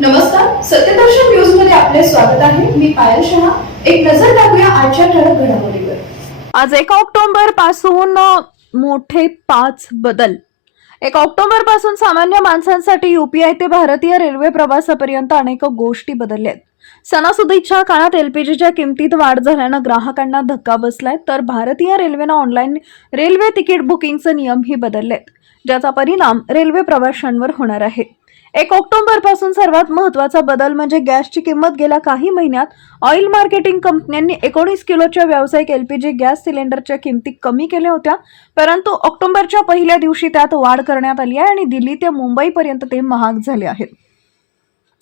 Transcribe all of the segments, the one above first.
नमस्कार सत्यदर्शन न्यूजमध्ये आपले स्वागत आहे. मी पायल शहा. एक नजर टाकूया आजच्या ठळक घडामोडीवर. आज एक ऑक्टोबरपासून मोठे पाच बदल. एक ऑक्टोबरपासून सामान्य माणसांसाठी युपीआय ते भारतीय रेल्वे प्रवासापर्यंत अनेक गोष्टी बदलल्या आहेत. सणासुदीच्या काळात एलपीजीच्या किमतीत वाढ झाल्यानं ग्राहकांना धक्का बसलाय तर भारतीय रेल्वेनं ऑनलाईन रेल्वे तिकीट बुकिंगचे नियमही बदलले आहेत ज्याचा परिणाम रेल्वे प्रवाशांवर होणार आहे. एक ऑक्टोबरपासून सर्वात महत्त्वाचा बदल म्हणजे गॅसची किंमत गेल्या काही महिन्यात ऑइल मार्केटिंग कंपन्यांनी एकोणीस किलोच्या व्यावसायिक एलपीजी गॅस सिलेंडरच्या किमती कमी केल्या होत्या परंतु ऑक्टोबरच्या पहिल्या दिवशी त्यात वाढ करण्यात आली आहे आणि दिल्ली ते मुंबईपर्यंत ते महाग झाले आहेत.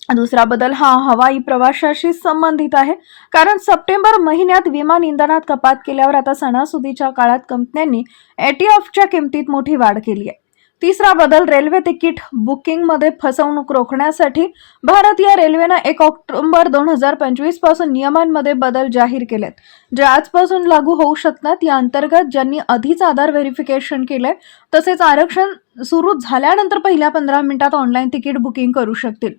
दुसरा बदल हा हवाई प्रवाशाशी संबंधित आहे कारण सप्टेंबर महिन्यात विमान इंधनात कपात केल्यावर आता सणासुदीच्या काळात कंपन्यांनी एटीएफच्या किमतीत मोठी वाढ केली आहे. तिसरा बदल रेल्वे तिकीट बुकिंगमध्ये फसवणूक रोखण्यासाठी भारतीय रेल्वेनं एक ऑक्टोबर दोन हजार पंचवीसपासून नियमांमध्ये बदल जाहीर केलेत. जे आजपासून लागू होऊ शकतात या अंतर्गत ज्यांनी आधीच आधार व्हेरिफिकेशन केलंय तसेच आरक्षण सुरू झाल्यानंतर पहिल्या पंधरा मिनिटात ऑनलाईन तिकीट बुकिंग करू शकतील.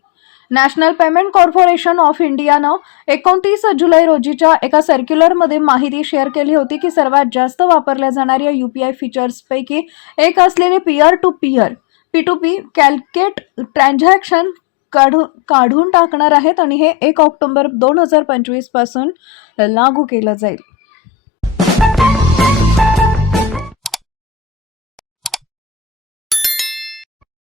नॅशनल पेमेंट कॉर्पोरेशन ऑफ इंडियानं एकोणतीस जुलै रोजीच्या एका सर्क्युलरमध्ये माहिती शेअर केली होती की सर्वात जास्त वापरल्या जाणाऱ्या युपीआय फीचर्सपैकी एक असलेले peer to peer P to P कॅल्केट transaction काढू काढून टाकणार आहेत आणि हे एक ऑक्टोबर दोन हजार पंचवीसपासून लागू केलं जाईल.